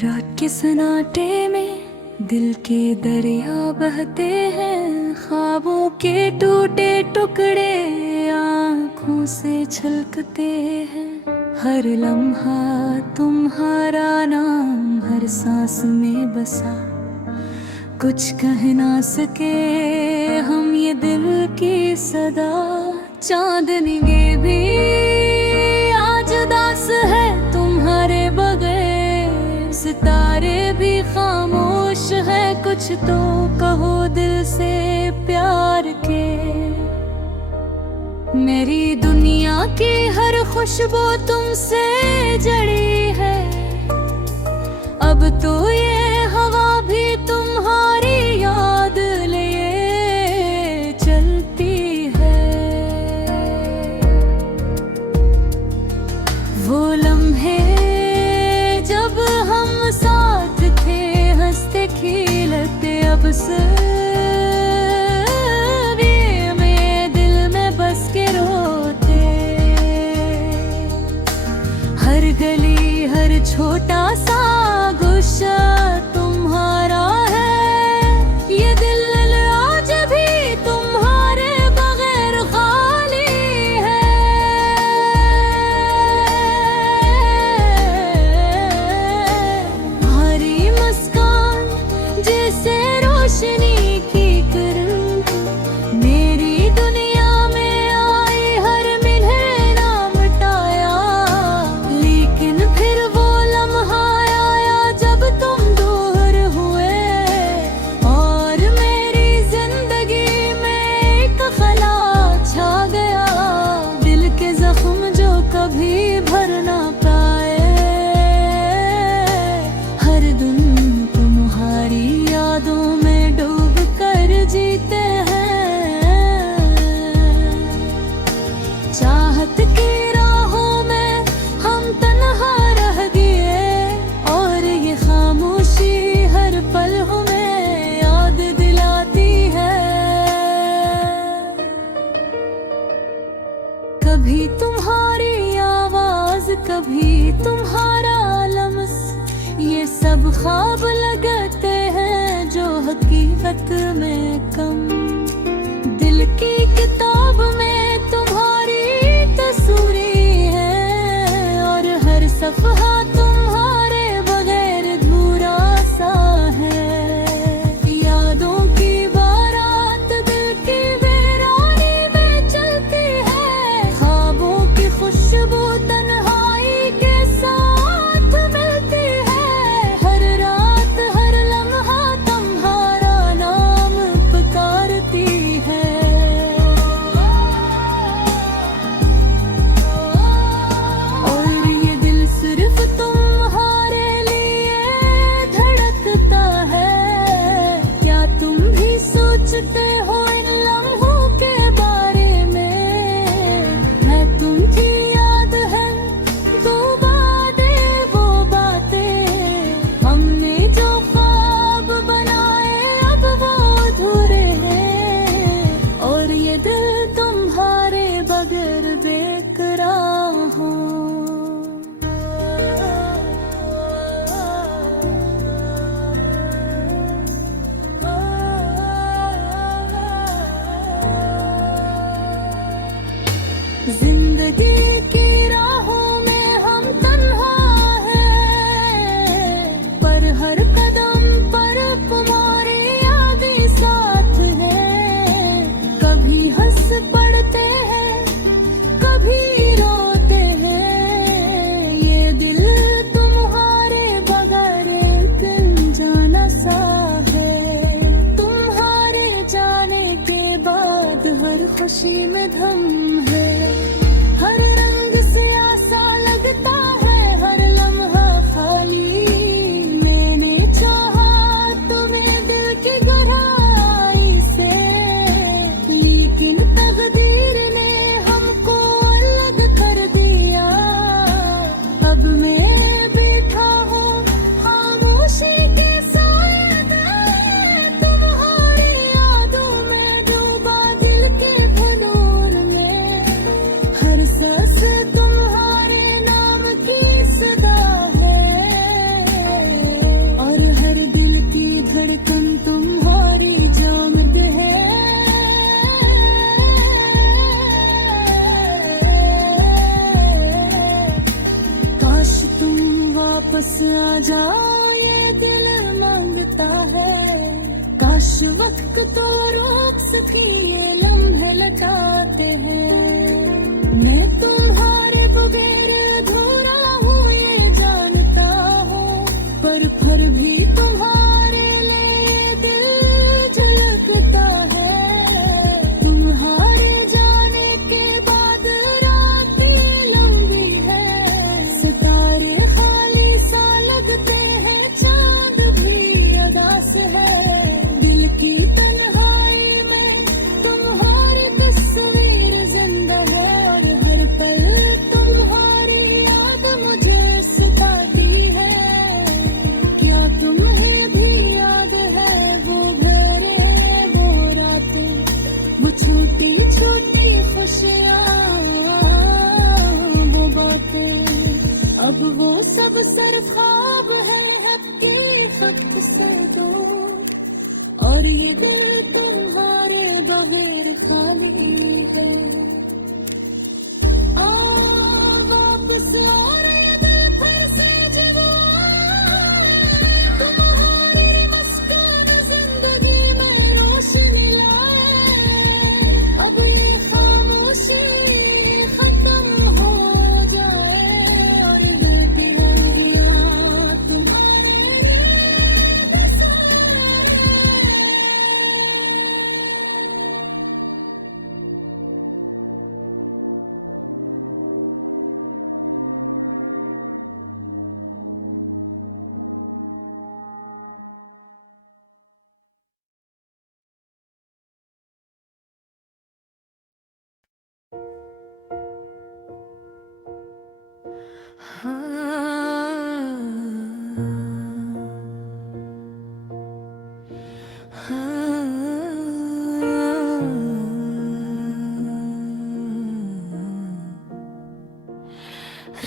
रात के सन्नाटे में दिल के दरिया बहते हैं, ख्वाबों के टूटे टुकड़े आँखों से छलकते हैं। हर लम्हा तुम्हारा नाम हर सांस में बसा, कुछ कह ना सके हम ये दिल की सदा। चांदनी भी आज उदास है तुम्हारे बगैर, सितारे भी खामोश है, कुछ तो कहो दिल से प्यार के। मेरी दुनिया की हर खुशबू तुमसे जड़ी है, अब तो ये हवा भी तुम्हारी याद लिए चलती है। वो लम्हे जब हम साथ थे, हंसते खिलते, अब से गली हर छोटा सा गुस्सा तुम्हारा है, ये दिल आज भी तुम्हारे बगैर खाली है। तुम्हारी मुस्कान जैसे रोशनी की किरण, मेरी दुनिया में आई हर मिनट ना मिटाया। फिर वो लम्हा आया जब तुम दूर हुए, और मेरी जिंदगी में एक खला छा गया। दिल के जख्म जो कभी भर ना पाए, हर दिन तुम्हारी यादों में डूब कर जीते हैं। चाहत की राहों में हम तन्हा रह गए, और ये खामोशी हर पल हमें याद दिलाती है। कभी तुम्हारी आवाज, कभी तुम्हारा लम्स, ये सब ख्वाब लगते हैं जो हकीकत में कम। दिल की किताब में तुम्हारी तस्वीर है, और हर सफ़हा तुम्हारे बगैर अधूरा सा है। यादों की बारात दिल की वीरानी में चलती है, ख्वाबों की खुशबू तन्हाई के साथ मिलती है। हर रात हर लम्हा तुम्हारा नाम पुकारती है। और ये दिल सिर्फ तुम्हारे लिए धड़कता है। क्या तुम भी सोचते हो इन लम्हों के बारे में? मैं तुमकी याद है तो बातें, वो बातें हमने जो ख्वाब बनाए अब वो अधूरे हैं, और ये दिल तुम्हारे बगैर बेकरार हो। जिंदगी की राहों में हम तन्हा हैं, पर हर कदम पर तुम्हारी यादें साथ हैं। कभी हंस पड़ते हैं, कभी रोते हैं, ये दिल तुम्हारे बगैर एक अनजाना सा है। तुम्हारे जाने के बाद हर खुशी में दम है, हर रंग तो रोक सकी ये लम्हे लचाते हैं। मैं तुम्हारे बगैर अधूरा हूँ ये जानता हूँ, पर फिर भी तुम्हारे लिए दिल झलकता है। तुम्हारे जाने के बाद रातें लंबी है, सितारे खाली सा लगते हैं, चांद भी अदास है। दिल की तन्हाई में तुम्हारी तस्वीर जिंदा है, और हर पल तुम्हारी याद मुझे सताती है। क्या तुम्हें भी याद है वो घरे वो रातें, वो छोटी छोटी खुशियाँ, वो बातें? अब वो सब सिर्फ ख्वाब है हकीकत से दूर, और ये दिल तुम्हारे बगैर खाली है। आ वापस और ये दिल फिर से जगा, तुम्हारी मुस्कान जिंदगी में रोशनी लाए। अब ये खामोशी खत्म हो जाए, और दिल की लड़ियाँ तुम्हारे लिए बसाए।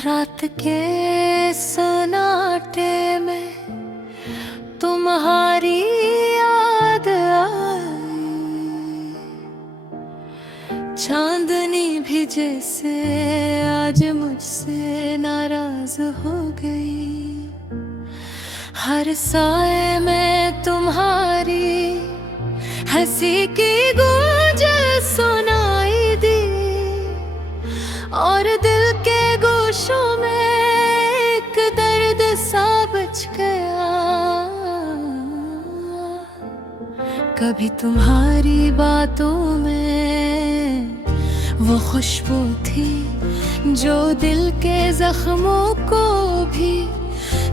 रात के सन्नाटे में तुम्हारी याद आई, चांदनी भी जैसे आज मुझसे नाराज हो गई। हर साए में तुम्हारी हंसी की गूंज सुनाई दी, और दिल के गोशों में एक दर्द सा बच गया। कभी तुम्हारी बातों में वो खुशबू थी जो दिल के जख्मों को भी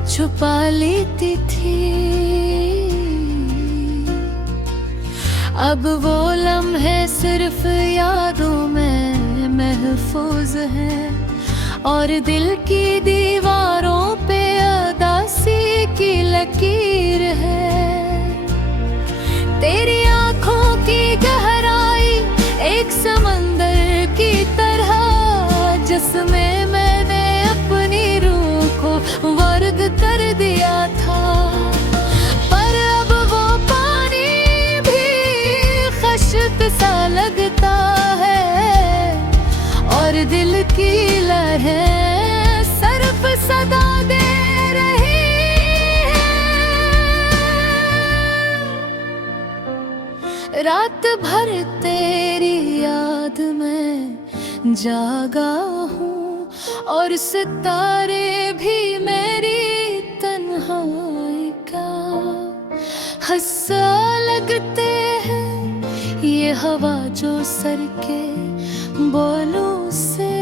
छुपा लेती थी। अब वो लम्हे सिर्फ यादों में महफूज है, और दिल की दीवारों पे उदासी की लकीर है। तेरी आंखों की गहराई एक समंदर की तरह, जिसमें मैंने अपनी रूह को वर्ग कर दिया था। पर अब वो पानी भी खश्त सा लगता है, और दिल की लहरें सिर्फ सदा दे रही है। रात भर तेरी याद में जागा हूँ, और सितारे भी मेरी तन्हाई का हिस्सा लगते हैं। ये हवा जो सर के बालों से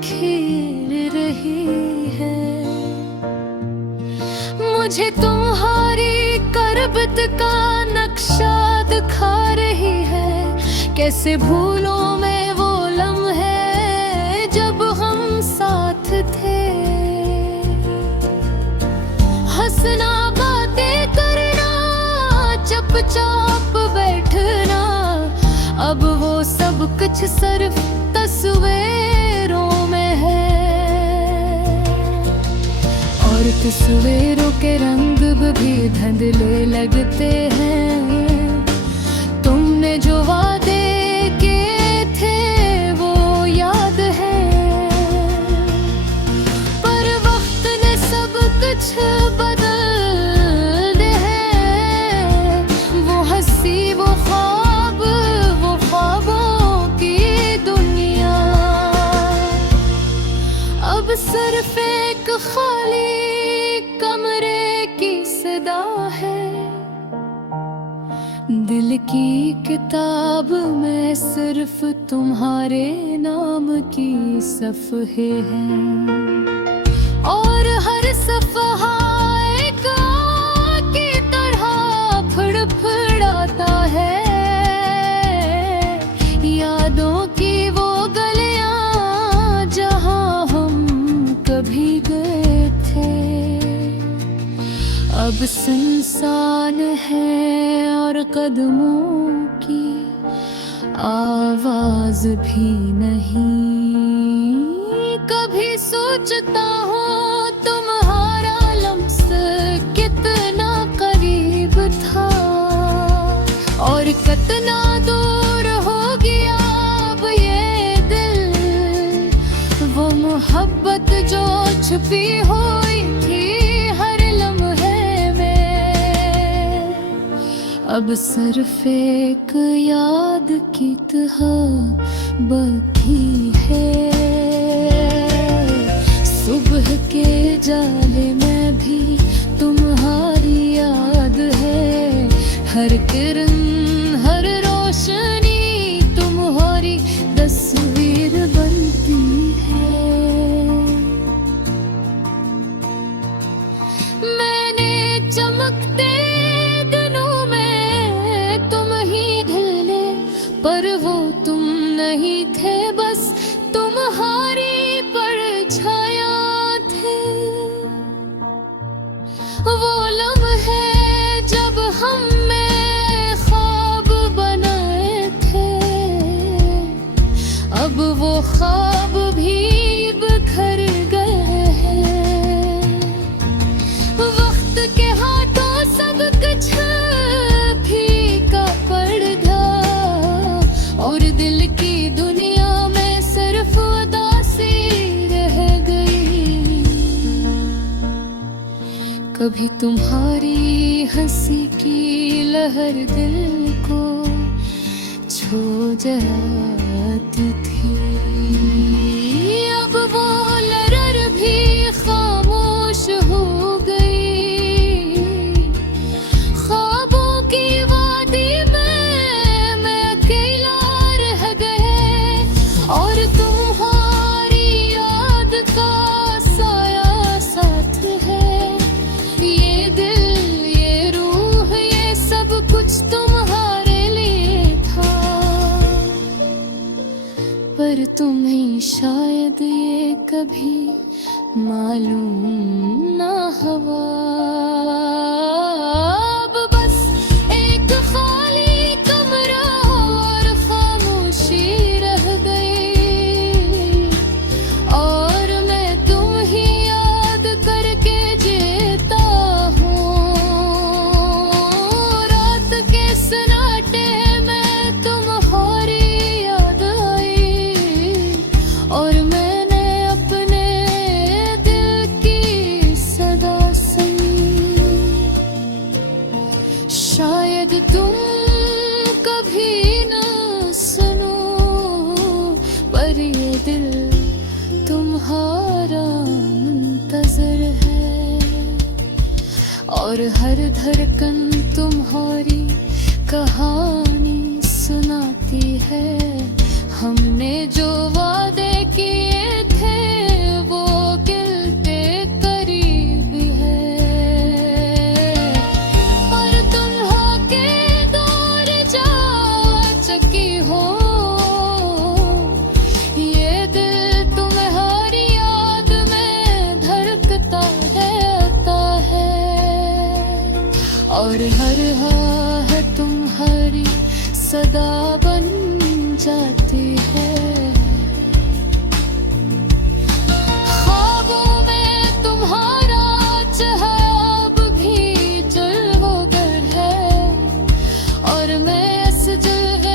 खीर रही है, मुझे तुम्हारी करबत का नक्शा दिखा रही है। कैसे भूलों में वो लम्हे जब हम साथ थे, हंसना बातें करना चुपचाप बैठना, अब वो सब कुछ सिर्फ तस्वीरों में है। और तस्वीरों के रंग भी धुंधले लगते हैं। तुमने जो वादे किए थे वो याद है, पर वक्त ने सब कुछ बदल दे है। वो हंसी वो ख्वाब दिल की किताब में सिर्फ तुम्हारे नाम की सफ़हे हैं और हर सफ़हा एक आग की तरह फड़फड़ाता है। यादों की वो गलियां जहां हम कभी गए थे अब सुनसान है और कदमों की आवाज भी नहीं। कभी सोचता हूँ तुम्हारा लम्स कितना करीब था और कितना दूर हो गया अब ये दिल। वो मोहब्बत जो छुपी हुई थी हर लम्हे में अब सिर्फ एक याद की तरह बाकी है। सुबह के जाले में भी तुम्हारी याद है। हर किरण हर रोशनी तुम्हारी तस्वीर बनती है। मैंने चमकते दिनों में तुम ही ढले पर वो तुम नहीं थे बस तुम्हारी परछाया थे। वो लम्हे जब हम में ख्वाब बनाए थे अब वो ख्वाब भी बिखर गए हैं। वक्त के हाथों सब कुछ फीका पड़ गया और दिल की दुनिया में सिर्फ उदासी रह गई। कभी तुम्हारी हंसी की लहर दिल को छू जाती थी। अब वो लहर भी खामोश हो गई। ख्वाबों की वादी में मैं अकेला रह गए और तुम्हारी याद का साया साथ है। ये दिल ये रूह ये सब कुछ तुम्हारे लिए था पर तुम्हें शायद ये कभी मालूम ना हुआ। अब बस एक खाली कमरा और खामोशी रह गई और मैं तुम ही याद करके जीता हूँ। रात के सन्नाटे में तुम्हारी याद आई और मैंने अपने दिल की सदा सुनी। शायद तुम कभी न सुनो पर ये दिल तुम्हारा मुंतज़र है और हर धड़कन तुम्हारी कहानी सुनाती है। हमने जो वादे किए थे वो गिलते करीब है और तुम होके दूर जा चुकी हो। ये दिल तुम्हारी याद में धड़कता रहता है और हर राह तुम्हारी सदा बन जाती है। ख्वाबों में तुम्हारा चेहरा अब भी जलवगर है और मैं इस जलवे